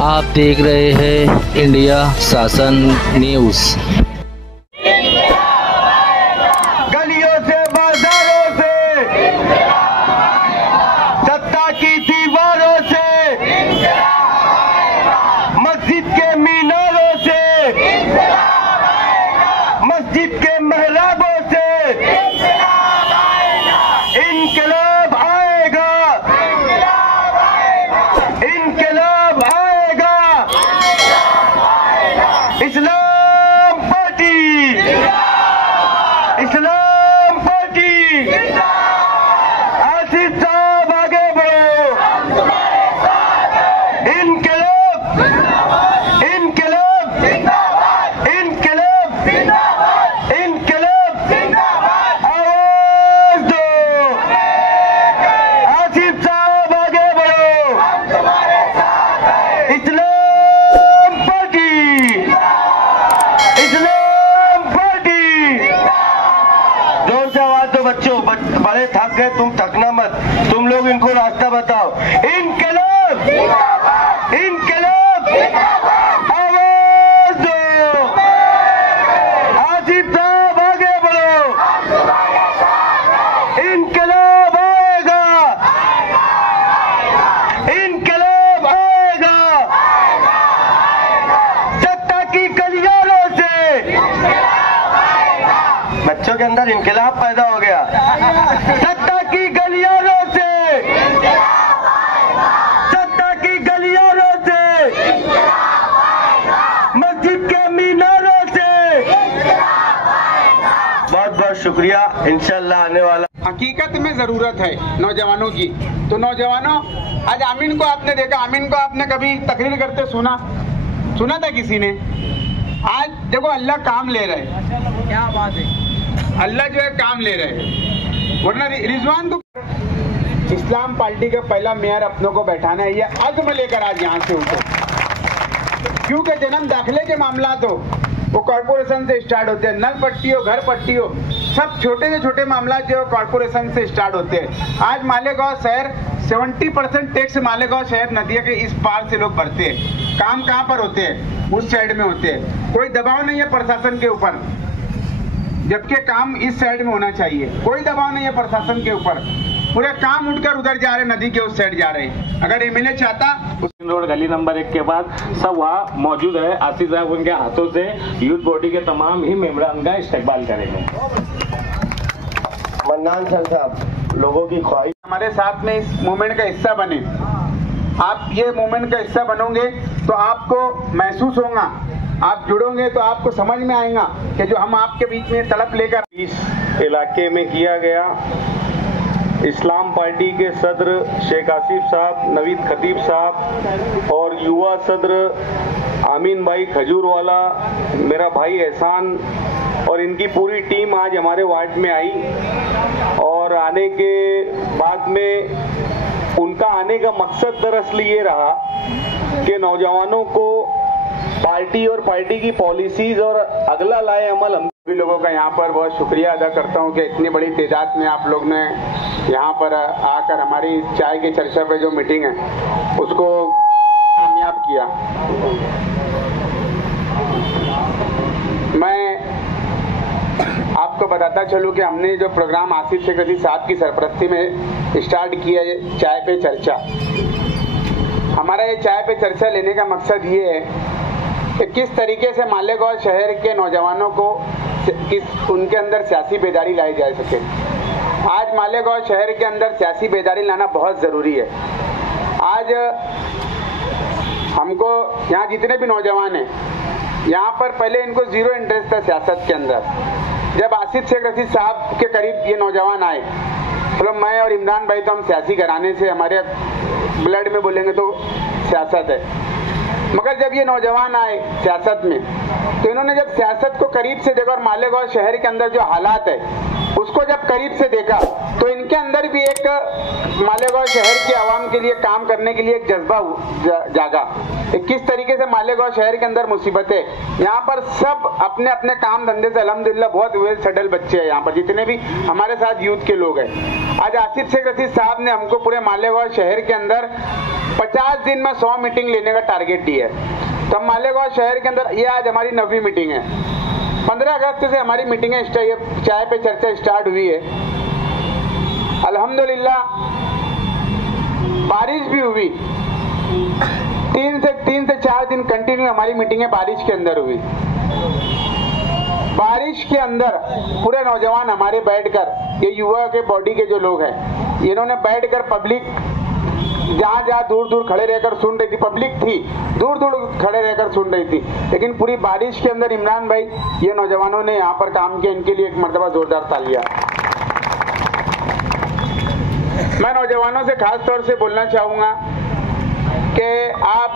आप देख रहे हैं इंडिया शासन न्यूज़। गलियों से बाजारों से सत्ता की दीवारों से मस्जिद के मीनारों से मस्जिद के महराबों से इनकलाब आएगा, इनकलाब आएगा। इस्लाम पार्टी, इस्लाम पार्टी। आसिफ साहब आगे बढ़ो। इनकलाब, इनकलाब, इनकलाब, इनकलाब। आवाज दो। आसिफ साहब आगे बढ़ो। इस्लाम पार्टी, इस्लाम पार्टी। जोर से आवाज दो बच्चों, बड़े थक गए, तुम थकना मत, तुम लोग इनको रास्ता बताओ। इनकलाब, इनकलाब। आवाज दो। आसिफ साहब आगे बढ़ो। इनकलाब आएगा, इनकलाब आएगा। सत्ता की गलियारों से बच्चों के अंदर इनकलाब पैदा हो गया। सत्ता की गलियारों से, सत्ता की गलियारों से, मस्जिद के मीनारों से। बहुत बहुत शुक्रिया। इंशाल्लाह आने वाला हकीकत में जरूरत है नौजवानों की। तो नौजवानों, आज आमीन को आपने देखा, आमीन को आपने कभी तकरीर करते सुना था किसी ने? आज देखो अल्लाह काम ले रहे, क्या बात है, अल्लाह जो है काम ले रहे। वरना रिजवान तो इस्लाम पार्टी का पहला मेयर अपनों को बैठाना है, ये अज़्म लेकर आज यहाँ से उठो। क्योंकि जन्म दाखिले के मामला तो वो कॉर्पोरेशन से स्टार्ट होते हैं, नल पट्टी हो, घर पट्टी हो, सब छोटे से छोटे मामला जो कॉर्पोरेशन से स्टार्ट होते हैं। आज मालेगांव शहर 70% टैक्स मालेगांव शहर नदिया के इस पार से लोग भरते हैं। काम कहाँ पर होते हैं? उस साइड में होते हैं। कोई दबाव नहीं है प्रशासन के ऊपर, जबकि काम इस साइड में होना चाहिए। कोई दबाव नहीं है प्रशासन के ऊपर, पूरे काम उठकर उधर जा रहे, नदी के उस साइड जा रहे हैं। अगर एमएलए चाहता रोड गली नंबर 1 के बाद सब वहाँ मौजूद है। आसिफ साहब उनके हाथों से यूथ बॉडी के तमाम ही मेंबरान का इस्तेमाल करेंगे। मन्नान सर साहब, लोगों की ख्वाहिश हमारे साथ में इस मूवमेंट का हिस्सा बने। आप ये मूवमेंट का हिस्सा बनोगे तो आपको महसूस होगा, आप जुड़ोगे तो आपको समझ में आएगा कि जो हम आपके बीच में तड़प लेकर इस इलाके में किया गया। इस्लाम पार्टी के सदर शेख आसिफ साहब, नवीद खतीब साहब और युवा सदर आमीन भाई खजूरवाला, मेरा भाई एहसान और इनकी पूरी टीम आज हमारे वार्ड में आई। और आने के बाद में उनका आने का मकसद दरअसल ये रहा कि नौजवानों को पार्टी और पार्टी की पॉलिसीज और अगला लाए अमल। हम सभी लोगों का यहाँ पर बहुत शुक्रिया अदा करता हूँ कि इतनी बड़ी तादाद में आप लोग ने यहाँ पर आकर हमारी चाय की चर्चा पे जो मीटिंग है उसको कामयाब किया। मैं आपको बताता चलूँ कि हमने जो प्रोग्राम आसिफ शेख रशीद साहब की सरपरस्ती में स्टार्ट किया है, चाय पे चर्चा। हमारा ये चाय पे चर्चा लेने का मकसद ये है कि किस तरीके से मालेगांव शहर के नौजवानों को उनके अंदर सियासी बेदारी लाई जा सके। आज मालेगांव शहर के अंदर सियासी बेदारी लाना बहुत ज़रूरी है। आज हमको यहाँ जितने भी नौजवान हैं, यहाँ पर पहले इनको ज़ीरो इंटरेस्ट था सियासत के अंदर। जब आसिफ शेख रशीद साहब के करीब ये नौजवान आए, मतलब मैं और इमरान भाई तो हम सियासी घराने से, हमारे ब्लड में बोलेंगे तो सियासत है, मगर जब ये नौजवान आए सियासत में तो इन्होंने जब सियासत को करीब से देखा और मालेगांव शहर के अंदर जो हालात है उसको जब करीब से देखा तो इनके अंदर भी एक मालेगांव शहर के आवाम के लिए काम करने के लिए एक जज्बा जागा। किस तरीके से मालेगांव शहर के अंदर मुसीबतें, यहाँ पर सब अपने अपने काम धंधे से अल्हम्दुलिल्लाह बहुत वेल सेटल बच्चे हैं। यहाँ पर जितने भी हमारे साथ यूथ के लोग हैं, आज आसिफ शेख रशीद साहब ने हमको पूरे मालेगांव शहर के अंदर 50 दिन में 100 मीटिंग लेने का टारगेट दिया है। तो मालेगांव शहर के अंदर ये आज हमारी 9वीं मीटिंग है। 15 अगस्त से हमारी मीटिंगें चाय पे चर्चा स्टार्ट हुई है। अल्हम्दुलिल्लाह बारिश भी हुई, 3 से 4 दिन कंटिन्यू हमारी मीटिंगें बारिश के अंदर हुई। बारिश के अंदर पूरे नौजवान हमारे बैठकर, ये युवा के बॉडी के जो लोग हैं, इन्होंने बैठकर पब्लिक जहाँ दूर दूर खड़े रहकर सुन रही थी, पब्लिक थी दूर दूर खड़े रहकर सुन रही थी, लेकिन पूरी बारिश के अंदर इमरान भाई ये नौजवानों ने यहाँ पर काम किया, इनके लिए एक मर्तबा जोरदार तालियां। मैं नौजवानों से खास तौर से बोलना चाहूंगा कि आप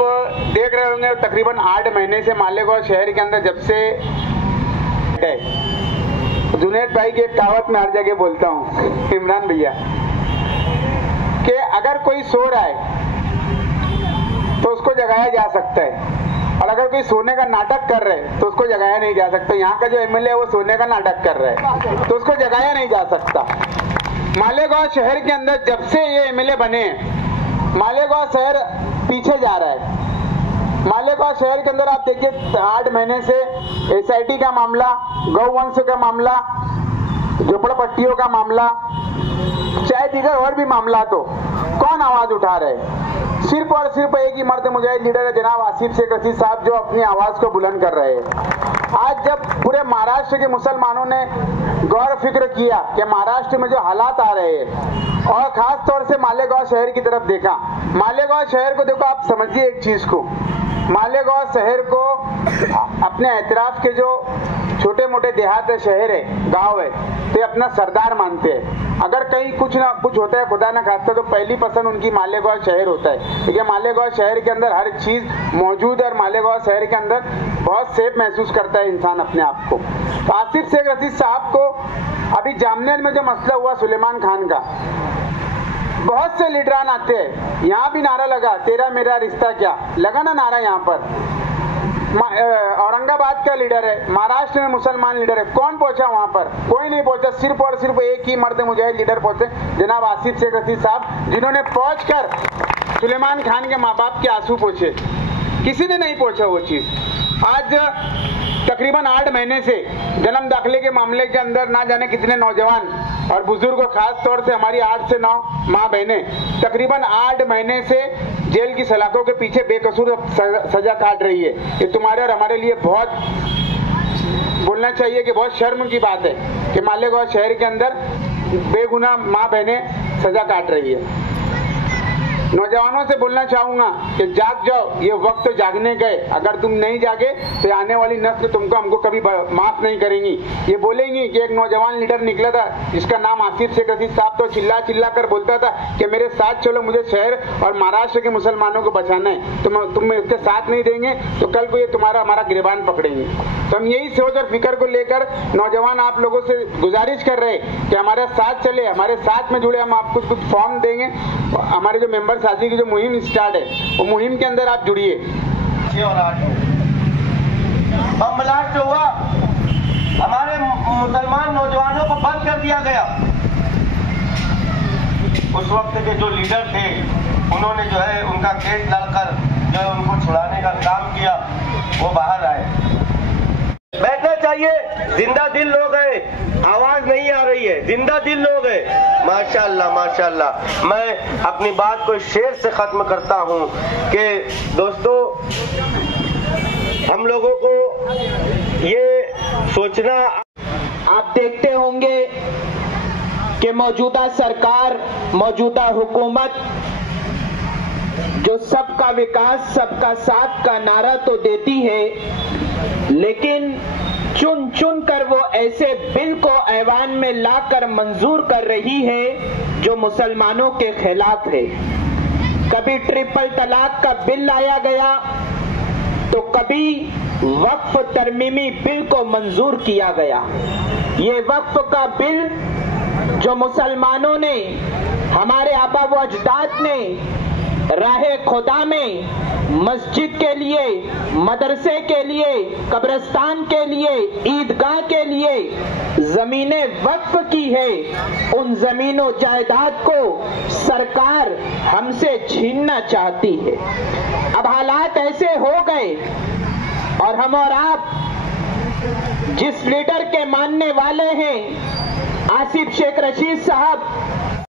देख रहे होंगे तकरीबन 8 महीने से मालेगांव शहर के अंदर जब से जुनैद भाई की एक कहावत में हर जगह बोलता हूँ, इमरान भैया, कि अगर कोई सो रहा है तो उसको जगाया जा सकता है, और अगर कोई सोने का नाटक कर रहे हैं तो उसको जगाया नहीं जा सकता। यहाँ का जो एमएलए है वो सोने का नाटक कर रहा है तो उसको जगाया नहीं जा सकता। मालेगांव शहर के अंदर जब से ये एमएलए बने हैं, मालेगांव शहर पीछे जा रहा है। मालेगांव शहर के अंदर आप देखिए 8 महीने से एसआईटी का मामला, गौवंश का मामला, झोपड़पट्टियों का मामला, चाहे दीगर और भी मामला, तो कौन आवाज उठा रहे हैं? सिर्फ और सिर्फ एक ही मर्द मुजाहिद लीडर है जनाब आसिफ शेख रशीद साहब, जो अपनी आवाज को बुलंद कर रहे हैं। आज जब पूरे महाराष्ट्र के मुसलमानों ने गौर फिक्र किया कि महाराष्ट्र में जो हालात आ रहे हैं, और खास तौर से मालेगांव शहर की तरफ देखा, मालेगांव शहर को देखो, आप समझिए एक चीज को, मालेगांव शहर को अपने एतराफ के जो छोटे मोटे देहात शहर है, गांव है, तो अपना सरदार मानते हैं। अगर कहीं कुछ ना कुछ होता है, खुदा ना खास्ता, तो पहली पसंद उनकी मालेगांव शहर होता है, क्योंकि मालेगांव शहर के अंदर हर चीज मौजूद है और मालेगांव शहर के अंदर बहुत सेफ महसूस करता है इंसान अपने आप को। तो आसिफ शेख रशीद साहब को अभी जामनेर में जो मसला हुआ सुलेमान खान का, बहुत से लीडरान आते हैं, यहाँ भी नारा लगा तेरा मेरा रिश्ता क्या, लगा ना नारा यहाँ पर। औरंगाबाद का लीडर है, महाराष्ट्र में मुसलमान लीडर है, कौन पहुंचा वहां पर? कोई नहीं पहुंचा। सिर्फ और सिर्फ एक ही मर्द मुजाहिद लीडर पहुंचे, जनाब आसिफ शेख रशीद साहब, जिन्होंने पहुंचकर सुलेमान खान के माँ बाप के आंसू पोंछे। किसी ने नहीं पहुंचा वो चीज। आज तकरीबन 8 महीने से जन्म दाखिले के मामले के अंदर ना जाने कितने नौजवान और बुजुर्ग, खास तौर से हमारी 8 से 9 माँ बहनें तकरीबन 8 महीने से जेल की सलाखों के पीछे बेकसूर सजा काट रही है। ये तुम्हारे और हमारे लिए बहुत बोलना चाहिए कि बहुत शर्म की बात है कि मालेगांव शहर के अंदर बेगुनाह माँ बहनें सजा काट रही है। नौजवानों से बोलना चाहूंगा कि जाग जाओ, ये वक्त जागने गए। अगर तुम नहीं जागे तो आने वाली नस्ल तुमको हमको कभी माफ नहीं करेंगी। ये बोलेंगी कि एक नौजवान लीडर निकला था जिसका नाम आसिफ शेख रशीद साहब, तो चिल्ला चिल्ला कर बोलता था कि मेरे साथ चलो, मुझे शहर और महाराष्ट्र के मुसलमानों को बचाना है। तुम इसके साथ नहीं देंगे तो कल को ये हमारा गिरबान पकड़ेंगे। तो हम यही सोच और फिक्र को लेकर नौजवान आप लोगों से गुजारिश कर रहे कि हमारे साथ चले, हमारे साथ में जुड़े। हम आपको कुछ फॉर्म देंगे, हमारे जो मेंबर साथी की जो मुहिम स्टार्ट है वो मुहिम के अंदर आप जुड़िए। बम ब्लास्ट हुआ, हमारे मुसलमान नौजवानों को बंद कर दिया गया। उस वक्त के जो लीडर थे उन्होंने जो है उनका केस लड़कर जो है उनको छुड़ाने का काम किया, वो बाहर आए। बैठना चाहिए, जिंदा दिल लोग हैं, आवाज नहीं आ रही है, जिंदा दिल लोग हैं। माशाल्लाह माशाल्लाह। मैं अपनी बात को शेर से खत्म करता हूं कि दोस्तों, हम लोगों को ये सोचना, आप देखते होंगे कि मौजूदा सरकार, मौजूदा हुकूमत जो सबका विकास सबका साथ का नारा तो देती है, लेकिन चुन चुन कर वो ऐसे बिल को ऐवान में लाकर मंजूर कर रही है जो मुसलमानों के खिलाफ है। कभी ट्रिपल तलाक का बिल लाया गया तो कभी वक्फ तरमीमी बिल को मंजूर किया गया। ये वक्फ का बिल जो मुसलमानों ने, हमारे आबा व अजदाद ने राहे खुदा में मस्जिद के लिए, मदरसे के लिए, कब्रिस्तान के लिए, ईदगाह के लिए जमीनें वक्फ की है, उन जमीनों जायदाद को सरकार हमसे छीनना चाहती है। अब हालात ऐसे हो गए और हम और आप जिस लीडर के मानने वाले हैं, आसिफ शेख रशीद साहब,